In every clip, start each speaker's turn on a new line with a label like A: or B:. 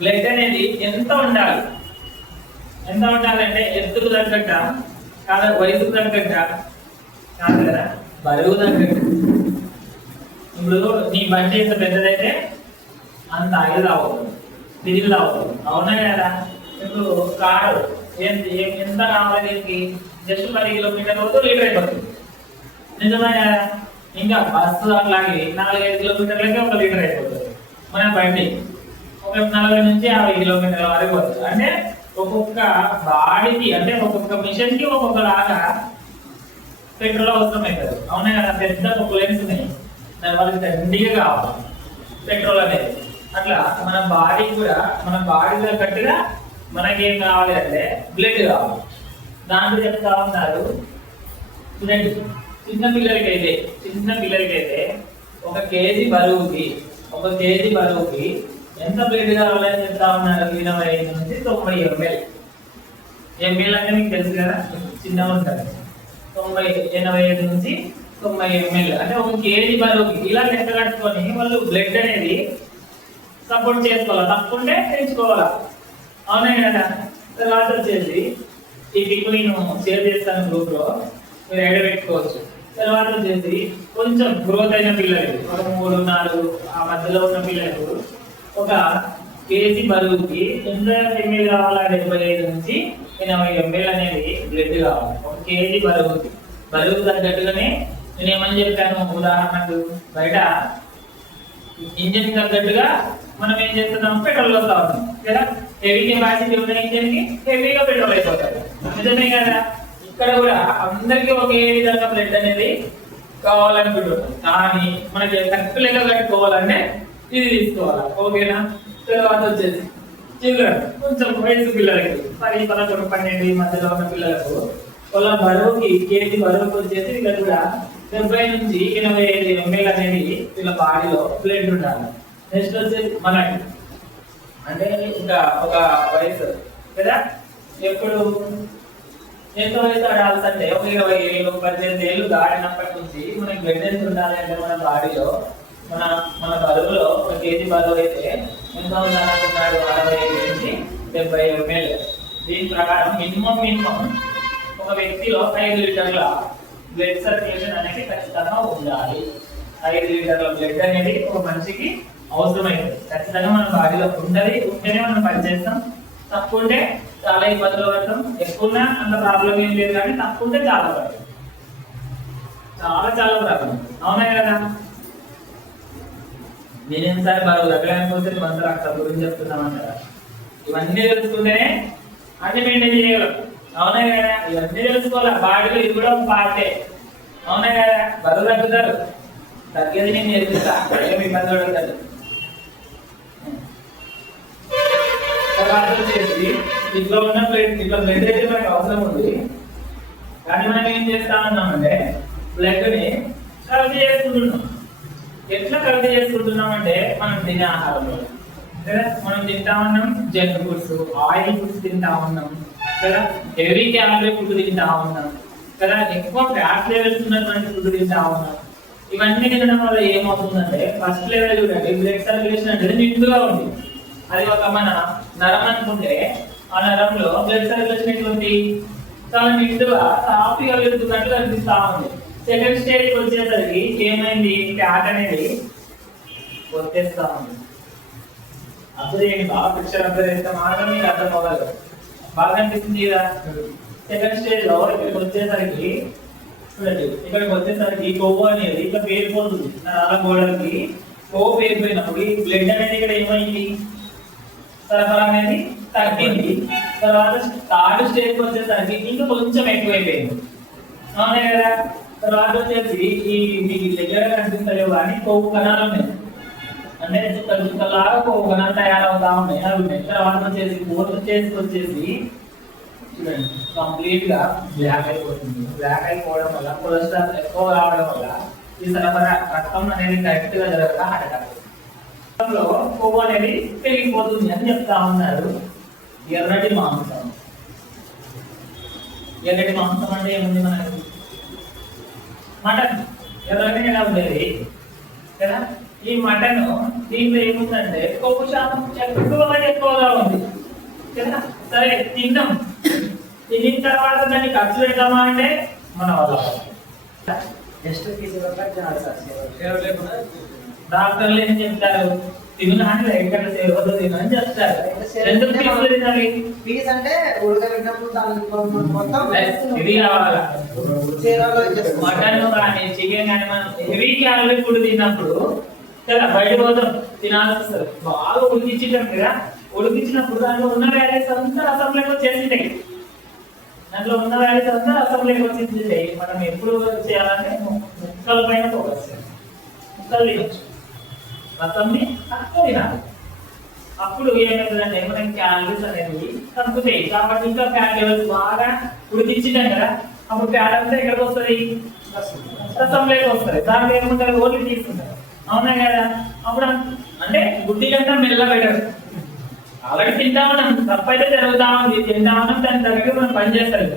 A: Blood అనేది ఎంత ఉండాలి? ఎంత ఉండాలంటే ఎత్తుకు తగ్గట్ట కాదు వయసుకు తగ్గట్ట కాదు కదా? బరువు తగ్గట్ట. ఇప్పుడు నీ బండి ఎంత పెద్దదైతే అంత ఆయిల్ అవుతుంది డీజిల్ అవుతుంది అవునా కదా? ఇప్పుడు కారు ఏంటి ఎంత కావాలి దీనికి? జస్ట్ పది కిలోమీటర్ల వరకు లీటర్ అయిపోతుంది. నిజమే కదా? ఇంకా బస్సు అట్లాగే నాలుగైదు కిలోమీటర్లకే ఒక లీటర్ అయిపోతుంది. మన బండి. ఒక నలభై నుంచి యాభై కిలోమీటర్ల వరకు పోతుంది అంటే ఒక్కొక్క బాడీకి అంటే ఒక్కొక్క మిషన్కి ఒక్కొక్క లాగా పెట్రోల్ అవసరం అవుతుంది. అవునా కదా? పెద్ద పొక్కులెన్స్ ఉన్నాయి దాని వాళ్ళకి దండిగా కావాలి పెట్రోల్ అనేది. అట్లా మన బాడీ కూడా మన బాడీ తగ్గట్టుగా మనకి ఏం కావాలి అంటే బ్లడ్ కావాలి. దాంట్లో చెప్తా ఉన్నారు చూడండి. చిన్న పిల్లలకి అయితే చిన్న పిల్లలకి అయితే ఒక కేజీ బరువుకి ఒక కేజీ బరువుకి ఎంత బ్లడ్ కావాలని చెప్తా ఉన్నారు ఇరవై ఐదు నుంచి తొంభై ఎంఎల్ ఎంఎల్ అంటే మీకు తెలుసు కదా? చిన్నగా ఉంటుంది తొంభై ఎనభై ఐదు నుంచి తొంభై ఎంఎల్ అంటే ఒక కేజీ బరువు ఇలా లెక్క కట్టుకొని వాళ్ళు బ్లడ్ అనేది సపోర్ట్ చేసుకోవాలి? తప్పుంటే పెంచుకోవాలా? అవునా కదా? తర్వాత వచ్చేసి ఈ పిక్ నేను షేర్ చేస్తాను గ్రూప్లో మీరు ఎడ పెట్టుకోవచ్చు. తర్వాత వచ్చేసి కొంచెం గ్రోత్ అయిన పిల్లలు. ఒక మూడు నాలుగు ఆ మధ్యలో ఉన్న పిల్లలు. ఒక కేజీ బరువుకి ఎంత ఎంఎల్ కావాలా డెబ్బై ఐదు నుంచి ఎనభై ఎంఎల్ అనేది బ్లడ్ కావాలి. ఒక కేజీ బరువుకి. బరువు తగ్గట్టుగానే నేను ఏమని చెప్పాను? ఉదాహరణకు బయట ఇంజిన్ తగ్గట్టుగా మనం ఏం చేస్తున్నాం? పెట్రోల్ వస్తా ఉన్నాం. కదా? హెవీ కెపాసిటీ ఉన్న ఇంజిన్కి హెవీగా పెట్రోల్ అయిపోతుంది. నిజమే కదా? ఇక్కడ కూడా అందరికీ ఒకే విధంగా బ్లడ్ అనేది కావాలనుకుంటున్నాం కానీ మనకి కరెక్ట్ లెక్క కట్టుకోవాలంటే ఇది తీసుకోవాలా? ఓకేనా? తర్వాత వచ్చేసి చిల్డ్రన్. కొంచెం వయసు పిల్లలకి. పది పదకొండు పన్నెండు ఈ మధ్యలో ఉన్న పిల్లలకు వాళ్ళ బరువుకి కేజీ బరువుకి వచ్చేసి వీళ్ళ కూడా డెబ్బై నుంచి ఎనభై ఐదు ఎంఎల్ అనేది వీళ్ళ బాడీలో బ్లడ్ ఉండాలి. నెక్స్ట్ వచ్చేసి మనకి. అంటే ఇంకా ఒక వయసు. కదా? ఎప్పుడు? ఎంత వయసు ఆడాల్సి అంటే ఒక ఇరవై ఏళ్ళు పద్దెనిమిది ఏళ్ళు దాటినప్పటి నుంచి మనకి బ్లడ్ ఎంత ఉండాలి అంటే మన బాడీలో మన మన బరువులో ఒక కేజీ బరువు అయితే ఎంత ఉందనుకున్నాడు అరవై ఐదు నుంచి డెబ్బై ఎంఎల్ దీని ప్రకారం మినిమం మినిమం ఒక వ్యక్తిలో ఐదు లీటర్ల బ్లడ్ సర్క్యులేషన్ అనేది ఖచ్చితంగా ఉండాలి. ఐదు లీటర్ల బ్లడ్ అనేది ఒక మనిషికి అవసరమైంది ఖచ్చితంగా మన బాడీలో ఉండదు ఉంటేనే మనం పనిచేస్తాం. తక్కువ ఉంటే చాలా ఇబ్బందులు పడతాం. ఎక్కువ ఉన్నా అంత ప్రాబ్లం ఏం లేదు కానీ తక్కువ ఉంటే చాలా పడుతుంది చాలా చాలా ప్రాబ్లం. అవునా కదా? నేనేసారి బరువు తగ్గలేకపోతే మంత్ర రక్త గురించి చెప్తున్నాం కదా? ఇవన్నీ తెలుసుకుంటేనే అన్ని మెయింటైన్ చేయగలం అవునా కదా? ఇవన్నీ తెలుసుకోవాలా? బాడీలో ఇది కూడా ఒక పార్టే అవునా కదా? బరువు తగ్గుతారు. తగ్గేది నేను నేర్పిస్తా. ఏమి ఇబ్బంది పడతారు తర్వాత వచ్చేసి ఇట్లా ఉన్న ప్లేట్ ఇట్లా బ్లడ్ అయితే మనకు అవసరం ఉంది. కానీ మనం ఏం చేస్తా ఉన్నామంటే బ్లడ్ని సర్వ్ చేసుకుంటున్నాం. ఎట్లా కవిత చేసుకుంటున్నాం అంటే మనం తినే ఆహారంలో. కదా? మనం తింటా ఉన్నాం జంక్ ఫుడ్స్ ఆయిల్ ఫుడ్స్ తింటా ఉన్నాం కదా? హెవీ క్యాలరీ ఫుడ్ తింటా ఉన్నాం కదా? ఎక్కువ ఫ్యాట్ లెవెల్స్ ఉన్నటువంటి ఫుడ్ తింటా ఉన్నాం ఇవన్నీ తినడం వల్ల ఏమవుతుందంటే ఫస్ట్ లెవెల్ చూడండి బ్లడ్ సర్క్యులేషన్ అనేది నిండుగా ఉంది. అది ఒక మన నరం అనుకుంటే ఆ నరంలో బ్లడ్ సర్క్యులేషన్ ఎటువంటి చాలా నిండుగా సాఫీగా వెళ్తున్నట్టు అనిపిస్తా ఉంది. సెకండ్ స్టేజ్కి వచ్చేసరికి ఏమైంది? క్యాట్ అనేది వచ్చేస్తా ఉంది అప్పుడు ఏంటి బాగా పిక్చర్ అబ్జర్వ్ చేస్తే. మాత్రం మీకు అర్థం అవ్వాలి. బాగా అనిపిస్తుంది కదా? సెకండ్ స్టేజ్లో ఇక్కడికి వచ్చేసరికి చూడండి ఇక్కడికి వచ్చేసరికి కొవ్వు అనేది ఇట్లా పేరిపోతుంది నరాల గోడలకి కొవ్వు పేరిపోయినప్పుడు ఈ బ్లడ్ అనేది ఇక్కడ ఏమైంది? సరఫరా అనేది తగ్గింది. తర్వాత థర్డ్ స్టేజ్కి వచ్చేసరికి ఇంకా కొంచెం ఎక్కువైపోయింది. అవునా కదా? తర్వాత వచ్చేసి ఈ మీకు దగ్గర కనిపిస్తలేవు కానీ కొవ్వు కణాలు ఉన్నాయి. అంటే చుక్కలు చుక్కలాగా కొవ్వు కణాలు తయారవుతా ఉన్నాయి. అవి ఉన్నాయి. తర్వాత వచ్చేసి ఫోర్త్ స్టేజ్ వచ్చేసి చూడండి కంప్లీట్గా బ్లాక్ అయిపోతుంది. బ్లాక్ అయిపోవడం వల్ల కొలెస్ట్రాల్ ఎక్కువ రావడం వల్ల ఈ సరఫరా రక్తం అనేది కరెక్ట్గా జరగక అడగలో లో కొవ్వు అనేది పెరిగిపోతుంది అని చెప్తా ఉన్నారు. ఎర్రటి మాంసం. ఎర్రటి మాంసం అంటే ఏముంది మనకు? మటన్. ఎలా ఉండేది కదా ఈ మటన్ దీంట్లో ఏముందంటే కొవ్వు శాతం ఎక్కువగా ఎక్కువగా ఉంది. కదా? సరే తిన్నాం. తిన్న తర్వాత దాన్ని ఖర్చు పెడతామా అంటే మన వల్ల.
B: జస్ట్ సేవ
A: డాక్టర్లు ఏం చెప్తారు? తిను అంటే ఎక్కడ సేవతో తిను అని చెప్తారు ఎందుకు పీసులు తినాలి.
B: పీస్ అంటే ఉడకబెట్టినప్పుడు దాని మొత్తం
A: ఇది కావాలా. మటన్ కానీ చికెన్ కానీ మనం హెవీ క్యాలరీ ఫుడ్ తిన్నప్పుడు కదా బయట పోతాం తినాల్సి వస్తుంది. బాగా ఉడికించుంటాం కదా ఉడికించినప్పుడు దాంట్లో ఉన్న వ్యాలీస్ అంతా రసంలోకి వచ్చేసింటాయి దాంట్లో ఉన్న వ్యాలీస్ అంతా రసంలోకి వచ్చేసింటాయి మనం ఎప్పుడు చేయాలంటే ముక్కల పైన ఫోకస్ చేయాలి. ముక్కలు తినొచ్చు రసంని తినాలి. అప్పుడు ఏమవుతుందంటే మనం క్యాలరీస్ అనేవి తగ్గుతాయి కాబట్టి ఇంకా ఫ్యాట్ లెవెల్స్ బాగా ఉడికించినాం కదా అప్పుడు ఫ్యాట్ అంతా ఎక్కడికి వస్తుంది? రసంలోకి వస్తుంది. దాంట్లో ఏముంటారు ఓన్లీ తీసుకుంటారు అవునా కదా? అప్పుడు అంటే గుడ్డి కంటే మెల్ల బెటర్ ఆల్రెడీ తింటా ఉన్నాం తప్పైతే జరుగుతా ఉంది తింటా ఉన్నాం దాని తగ్గట్టు మనం పని చేస్తారు.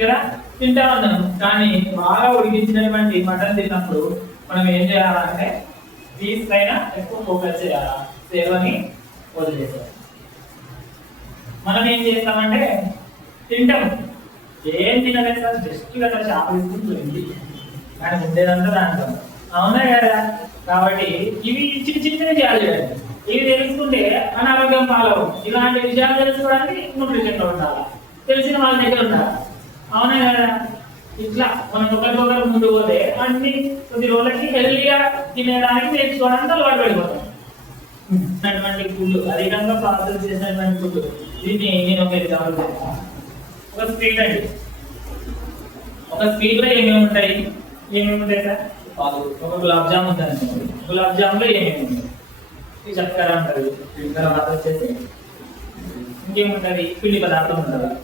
A: కదా? తింటా ఉన్నాం కానీ బాగా ఉడికించినటువంటి మటన్ తిన్నప్పుడు మనం ఏం చేయాలంటే పీస్ పైన ఎక్కువ ఫోకస్ చేయాలి? సేవని వదిలేసారు మనం ఏం చేస్తామంటే తింటాం. ఏం తినలేదు సార్ జస్ట్ కదా చేపలు ఇస్తుంది కానీ ఉండేదంతా దాంట్లో అవునా కదా? కాబట్టి ఇవి చిన్న చిన్నవి చేయాలి ఇవి తెలుసుకుంటే అనారోగ్యం పాలవు. ఇలాంటి విషయాలు తెలుసుకోవడానికి న్యూట్రిషన్లో ఉండాలి. తెలిసిన వాళ్ళ దగ్గర ఉండాలి. అవునా కదా? ఇట్లా మనం ఒకరికొకరు ముందు పోతే అన్ని కొద్ది రోజులకి హెల్తీగా తినేదానికి నేర్చుకోవడానికి అలవాటు పడిపోతాం. ఉన్నటువంటి ఫుడ్ అధికంగా ప్రాసెస్ చేసినటువంటి ఫుడ్ దీన్ని నేను ఒక ఎగ్జాంపుల్ చెప్తాను. ఒక స్వీట్ అండి. ఒక స్వీట్లో ఏమేమి ఉంటాయి? ఏమేమి ఉంటాయి సార్? పాలు. ఒక గులాబ్ జామ్ ఉంటుంది గులాబ్ జామ్లో ఏమేమి ఉంటాయి? చక్కెర ఉంటుంది తర్వాత వచ్చేసి ఇంకేముంటది? పిండి పదార్థం ఉంటుంది.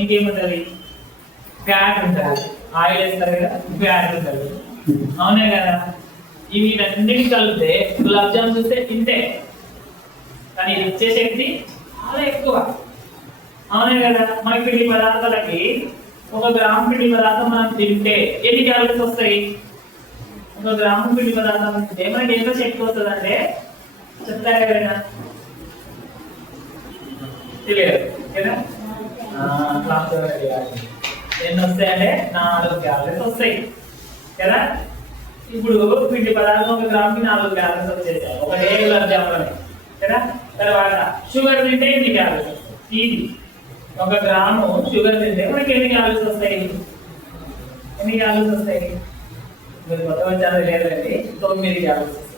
A: ఇంకేముంటది? ఫ్యాట్ ఉంటుంది. ఆయిల్ వేస్తారు కదా ఫ్యాట్ ఉంటుంది. అవునే కదా? ఇవి అన్నిటి కలిపితే గులాబ్ జామ్ చూస్తే తింటే కానీ ఇది ఇచ్చే శక్తి చాలా ఎక్కువ. అవునే కదా మన పిండి పదార్థాలకి ఒక గ్రాము పిండి పదార్థం మనం తింటే ఎన్ని క్యాలరీస్ వస్తాయి? ఒక గ్రాము పిండి పదార్థం తింటే మనకి ఎంత శక్తి వస్తుంది అంటే చెప్తారా కదా తెలియదు. కదా క్లాస్ ఎన్ని వస్తాయంటే? నాలుగు క్యాలరీస్ వస్తాయి. కదా ఇప్పుడు పిండి పదార్థం ఒక గ్రాముకి నాలుగు క్యాలరీస్ వచ్చేసాయి. ఒక ఏ గులాబ్ జాములని కదా? తర్వాత షుగర్ తింటే ఎన్ని క్యాలరీస్ వస్తాయి? ఇది ఒక గ్రాము షుగర్ తింటే మనకి ఎన్ని క్యాలరీస్ వస్తాయి? ఎన్ని క్యాలరీస్ వస్తాయి? మీరు కొత్త వచ్చారో లేదండి తొమ్మిది క్యాలరీస్ వస్తాయి.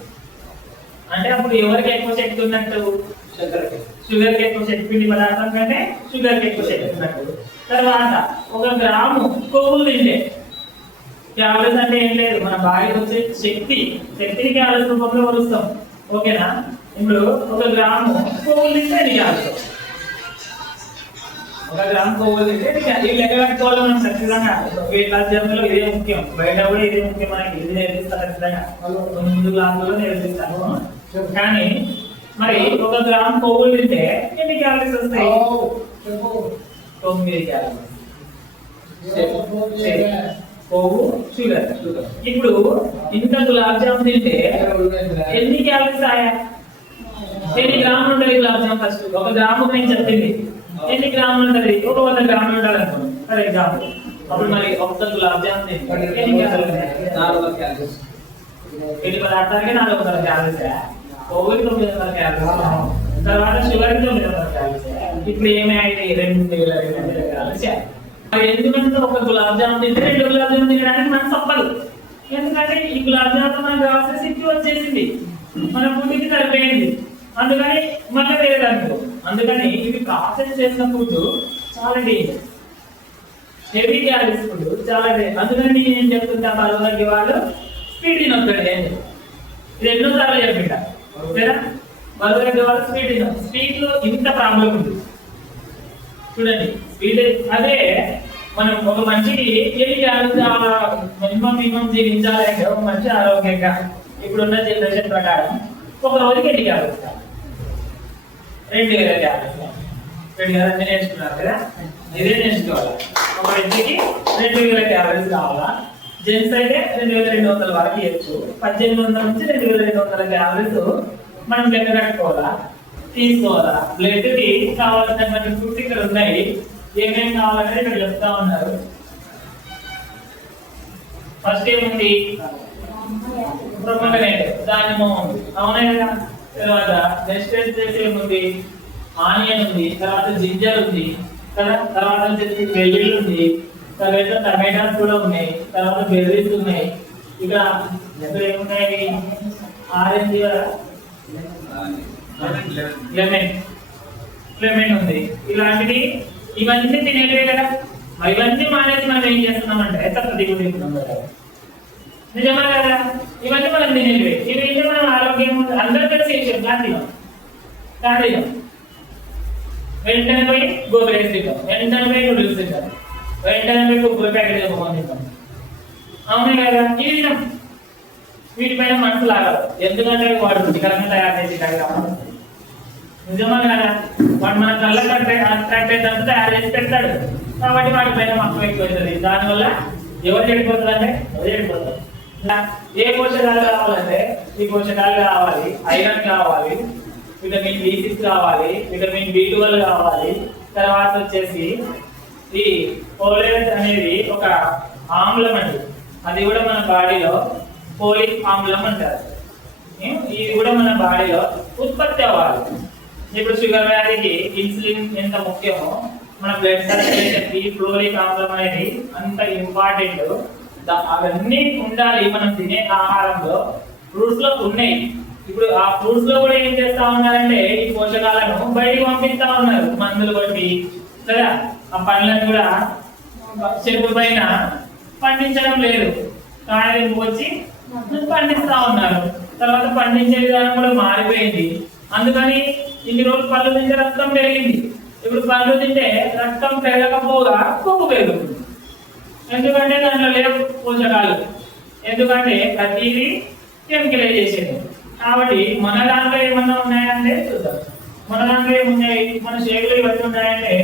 A: అంటే అప్పుడు ఎవరికి ఎక్కువ శక్తి ఉన్నట్టు?
B: చక్కెరకి.
A: షుగర్కి ఎక్కువ శక్తి పిండి పదార్థం కంటే షుగర్కి ఎక్కువ శక్తి ఉన్నట్టు. తర్వాత ఒక గ్రాము కొవ్వులు తింటే క్యాలరీస్ అంటే ఏం లేదు. మన బాడీకి వచ్చే శక్తి శక్తిని క్యాలరీస్ రూపంలో కొలుస్తాం. ఓకేనా? ఇప్పుడు ఒక గ్రాము కొవ్వులు తింటే క్యాలరీస్ ఒక గ్రామ్ కొవ్వులు తింటే? ఇవి లెక్క కట్టుకోవాలి మనం ఖచ్చితంగా. వెయిట్ లాస్ జర్నీలో ఇదే ముఖ్యం. బయట కూడా ఇదే ముఖ్యం మనకి. ఇది నేర్పిస్తారు ఖచ్చితంగా. ముందు క్లాసులో నేర్పిస్తాను కానీ మరి ఒక గ్రామ్ కొవ్వులు తింటే ఎన్ని క్యాలరీస్ వస్తాయి? తొమ్మిది క్యాలరీస్. కొవ్వు షుగర్. ఇప్పుడు ఇంత గులాబ్ జామ్ తింటే ఎన్ని క్యాలరీస్ ఆయా ఎన్ని గ్రాములు ఉంటుంది గులాబ్ ఫస్ట్ ఒక గ్రాము నేను చెప్పింది ఎన్ని? గ్రాములు ఉంటుంది? ఒక వంద గ్రాములు ఉండాలి అనుకోండి ఫర్ ఎగ్జాంపుల్ అప్పుడు మరి ఒక్క గులాబ్ జామ్ ఎన్ని
B: నాలుగు క్యాలరీస్.
A: పిండి పదార్థానికి నాలుగు వందల క్యాలరీస్? కొవ్వుకి తొమ్మిది వందల క్యాలరీస్. తర్వాత షుగర్ తొమ్మిది వందల క్యాలరీస్. ఇప్పుడు ఏమైంది రెండు వేల రెండు వందల క్యాలరీస్. ఎందుకంటే ఒక గులాబ్ జామ్ తింటే రెండు గులాబ్ జామ్ తినడానికి మనకు తప్పదు. ఎందుకంటే ఈ గులాబ్ జామ్ మనకు కావాల్సిన శక్తి వచ్చేసింది. మన ఫుడ్కి సరిపోయింది. అందుకని మళ్ళీ వేరే దానికి అందుకని ఇవి ప్రాసెస్ చేసిన ఫుడ్ చాలా డేంజర్ హెవీ క్యాలరీస్ ఫుడ్ చాలా డేంజర్ అందుకని నేను ఏం చెప్తుంటా బలవంతి వాళ్ళు? స్పీడ్ తినొద్దండి ఏం ఇది ఎన్నో సార్లు చెప్పింట. లేదా వాళ్ళు స్పీడ్ తిన స్పీడ్లో ఇంత ప్రాబ్లం ఉంది. చూడండి స్పీడ్ అదే మనం ఒక మనిషికి ఎన్ని చాలా మినిమం మినిమం జీవించాలంటే ఒక మనిషి ఆరోగ్యంగా ఇప్పుడున్న జనరేషన్ ప్రకారం ఒక రోజుకి ఎన్ని కావాలి? రెండు వేల యాభై రెండు వేల అన్ని నేర్చుకున్నారు కదా? ఇదే నేర్చుకోవాలి? ఒక వ్యక్తికి రెండు వేల క్యాలరీస్ కావాలా? జెంట్స్ అయితే రెండు వేల రెండు వందల వరకు ఇవ్వచ్చు. పద్దెనిమిది వందల నుంచి రెండు వేల రెండు వందల క్యాలరీస్ మనం లెక్క కట్టుకోవాలా? తీసుకోవాలా? బ్లడ్కి కావాల్సినటువంటి ఫుడ్ ఇక్కడ ఉన్నాయి. ఏమేమి కావాలనేది ఇక్కడ చెప్తా ఉన్నారు. ఫస్ట్ ఏముంది? ప్రొమగనేట్ దానిమో. ఉంది అవునా కదా? తర్వాత నెక్స్ట్ వచ్చేసి ఏముంది ఆనియన్ ఉంది తర్వాత జింజర్ ఉంది కదా తర్వాత వచ్చేసి వెల్లుల్లి ఉంది తర్వాత టమాటాస్ కూడా ఉన్నాయి తర్వాత బెర్రీస్ ఉన్నాయి. ఇక ఇక్కడ ఏమున్నాయి? Orange lemon. లెమన్ ఉంది. ఇలాంటివి ఇవన్నీ తినేటివే కదా? మరి ఇవన్నీ మానేసి మనం ఏం చేస్తున్నామంటే ఎంత దిగుబడి తింటున్నాం నిజమా కదా? ఇవన్నీ మనం తినేవి ఇవి అయితే మనం ఆరోగ్యం? అందరూ కలిసి చేసాం గాంధీలో గాంధీలో వెంటనే పోయి గోబీ తింటాం. వెంటనే పోయి నూడిల్స్ తింటాం. వెంటనే పోయి కుక్కల ప్యాకెట్ తెచ్చుకొని తింటాం. అవునే కదా? ఇది తినాం. వీటిపైన మనసు లాగదు. ఎందుకంటే వాడు రుచికరంగా తయారు చేసి కాబట్టి. నిజమా కదా? వాడు మన కళ్ళకి అట్రాక్ట్ తప్ప తయారు చేసి పెడతాడు. కాబట్టి వాడి పైన మక్కువ అవుతుంది దానివల్ల ఎవరు చెడిపోతుంది అంటే ఎవరు చెడిపోతారు? ఏ పోషకాలు కావాలంటే ఈ పోషకాలు కావాలి ఐరన్ కావాలి విటమిన్ బి సిక్స్ కావాలి విటమిన్ బి ట్వెల్వ్ కావాలి. తర్వాత వచ్చేసి ఈ పోలేట్ అనేది ఒక ఆమ్లం అండి. అది కూడా మన బాడీలో పోలిక్ ఆమ్లం అంటారు. ఇది కూడా మన బాడీలో ఉత్పత్తి అవ్వాలి. ఇప్పుడు షుగర్ వ్యాధికి ఇన్సులిన్ ఎంత ముఖ్యమో మన బ్లడ్ సర్క్యులేషన్ ఫ్లోరిక్ ఆమ్లం అనేది అంత ఇంపార్టెంట్ అవన్నీ ఉండాలి మనం తినే ఆహారంలో. ఫ్రూట్స్లో ఉన్నాయి. ఇప్పుడు ఆ ఫ్రూట్స్లో కూడా ఏం చేస్తా ఉన్నారంటే ఈ పోషకాలను బయటికి పంపిస్తా ఉన్నారు. మందులు కొట్టి కదా ఆ పండ్లను కూడా చెరుకు పైన పండించడం లేదు. కాయలు వచ్చి పండిస్తా ఉన్నారు. తర్వాత పండించే విధానం కూడా మారిపోయింది. అందుకని ఇన్ని రోజులు పళ్ళు తింటే రక్తం పెరిగింది. ఇప్పుడు పళ్ళు తింటే రక్తం పెరగకపోగా కొవ్వు పెరుగుతుంది. ఎందుకంటే దాంట్లో లేవు పోషకాలు. ఎందుకంటే ప్రతిదీ కెమికలైజేషన్ కాబట్టి మన దాంట్లో ఏమన్నా ఉన్నాయంటే చూద్దాం. మన దాంట్లో ఏమున్నాయి? మన షేకులు ఇవన్నీ ఉన్నాయంటే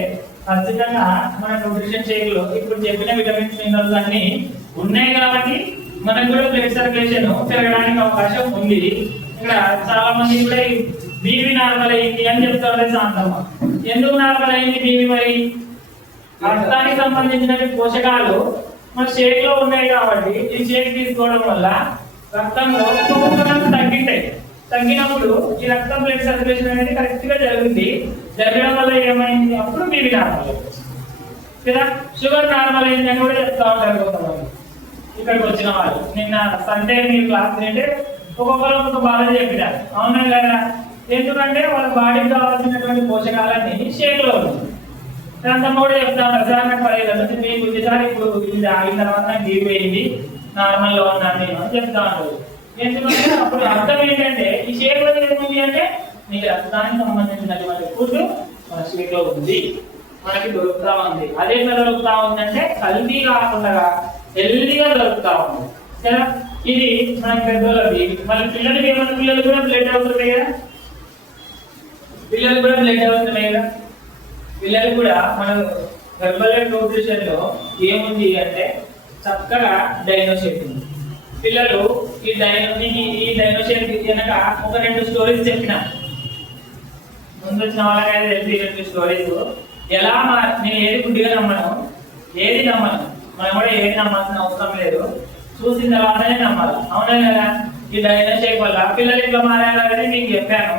A: ఖచ్చితంగా మన న్యూట్రిషన్ షేకులు ఇప్పుడు చెప్పిన విటమిన్స్ మినరల్స్ అన్ని ఉన్నాయి కాబట్టి మనకు కూడా బ్లడ్ సర్క్యులేషన్ పెరగడానికి అవకాశం ఉంది. ఇక్కడ చాలా మంది కూడా బీవీ నార్మల్ అయింది అని చెప్తారు శాంతమ్మ ఎందుకు నార్మల్ అయింది బీవీ మరి? రక్తానికి సంబంధించిన పోషకాలు మన షేక్లో ఉన్నాయి కాబట్టి ఈ షేక్ తీసుకోవడం వల్ల రక్తంలో కొవ్వు తగ్గింటాయి తగ్గినప్పుడు ఈ రక్తం బ్లడ్ సర్క్యులేషన్ అనేది కరెక్ట్గా జరుగుతుంది జరగడం వల్ల ఏమైంది? అప్పుడు మీవి నార్మల్ కదా షుగర్ నార్మల్ అయిందని కూడా చెప్తా ఉంటారు కొంతమంది. ఇక్కడికి వచ్చిన వాళ్ళు. నిన్న సండే మీరు క్లాస్ ఏంటంటే ఒక్కొక్కరు ఒక్కొక్క బాధ చెప్పినారు. అవునా కదా? ఎందుకంటే వాళ్ళ బాడీకి కావాల్సినటువంటి పోషకాలన్నీ షేక్లో ఉంది దాంతో కూడా చెప్తాను ఉన్నారు పర్లేదు మీకు నిజానికి ఇప్పుడు ఇది ఆగిన తర్వాత దిగిపోయింది. నార్మల్లో ఉన్నాను నేను అని చెప్తాను. ఎందుకంటే అప్పుడు అర్థం ఏంటంటే ఈ షేప్లో ఏముంది అంటే మీకు రక్తానికి సంబంధించినటువంటి ఫుడ్ మన షేక్లో ఉంది. మనకి దొరుకుతా ఉంది. అదే దొరుకుతా ఉందంటే కల్తీ కాకుండా హెల్దీగా దొరుకుతా ఉంది. కదా ఇది మన పెద్దోళ్ళది. మన పిల్లలకి ఏమన్నా పిల్లలు కూడా బ్లడ్ అవుతున్నాయి కదా పిల్లలు కూడా బ్లడ్ అవుతున్నాయి కదా పిల్లలు కూడా మన హెర్బల్ న్యూట్రిషన్లో ఏముంది అంటే చక్కగా డైనో ఉంది పిల్లలు ఈ డైనో ఈ ఈ డైనో కనుక ఒక రెండు స్టోరీస్ చెప్పిన. ముందు వచ్చిన వాళ్ళకైతే తెలిసి రెండు స్టోరీస్ ఎలా మా నేను ఏది గుడ్డిగా నమ్మను ఏది నమ్మను మనం కూడా ఏది నమ్మాల్సిన అవసరం లేదు. చూసిన తర్వాతనే నమ్మాలి. అవునా కదా ఈ డైనోషేప్ వల్ల పిల్లలు ఇట్లా మారాలని మీకు చెప్పాను.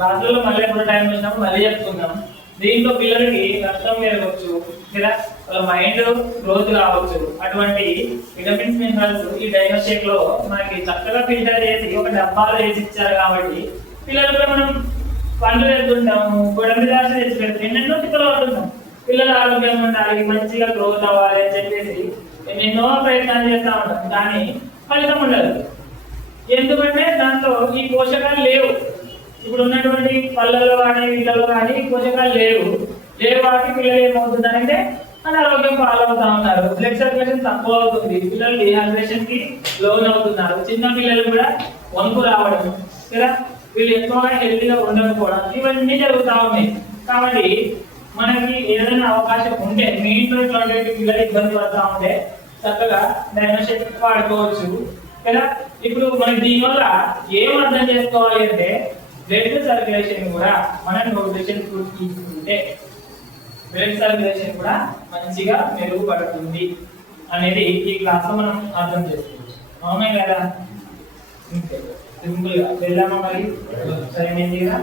A: రాత్రుల్లో మళ్ళీ ఎప్పుడు టైం వచ్చినప్పుడు మళ్ళీ చెప్తున్నాం. దీంట్లో పిల్లలకి రక్తం పెరగవచ్చు లేదా వాళ్ళ మైండ్ గ్రోత్ కావచ్చు అటువంటి విటమిన్స్ మినరల్స్ ఈ డైనో లో మనకి చక్కగా ఫిల్టర్ చేసి ఒక డబ్బాలో వేసి ఇచ్చారు కాబట్టి పిల్లలు కూడా మనం పండ్లు పెడుతుంటాము గొడవ దాచి తెచ్చి పెడుతుంది ఎన్నెన్నో పిల్లలు పడుతుంటాం పిల్లలు ఆరోగ్యంగా ఉండాలి మంచిగా గ్రోత్ అవ్వాలి అని చెప్పేసి ఎన్నెన్నో ప్రయత్నాలు చేస్తా ఉంటాం. కానీ ఫలితం ఉండదు. ఎందుకంటే దాంట్లో ఈ పోషకాలు లేవు. ఇప్పుడు ఉన్నటువంటి పళ్ళలో కానీ వీళ్ళలో కానీ పోషకాలు లేవు. లేవు కాబట్టి పిల్లలు ఏమవుతుందంటే అనారోగ్యం పాలవుతా ఉన్నారు. బ్లడ్ సర్క్యులేషన్ తక్కువ అవుతుంది. పిల్లలు డిహైడ్రేషన్కి లోన్ అవుతున్నారు. చిన్న పిల్లలు కూడా వణుకు రావడం కదా? వీళ్ళు ఎక్కువగా హెల్తీగా ఉండకపోవడం ఇవన్నీ జరుగుతా ఉన్నాయి. కాబట్టి మనకి ఏదైనా అవకాశం ఉంటే మీ ఇంట్లో పిల్లలు ఇబ్బంది పడతా ఉంటే చక్కగా డైనోసెట్ వాడుకోవచ్చు కదా? ఇప్పుడు మనకి దీనివల్ల ఏం అర్థం చేసుకోవాలి అంటే బ్లడ్ సర్క్యులేషన్ కూడా మనం న్యూట్రిషన్ ఫుడ్ తీసుకుంటే బ్లడ్ సర్క్యులేషన్ కూడా మంచిగా మెరుగుపడుతుంది అనేది ఈ క్లాస్లో మనం అర్థం చేసుకోవచ్చు. అవునే కదా? సింపుల్గా వెళ్దామా మరి? సరైనదిగా కదా?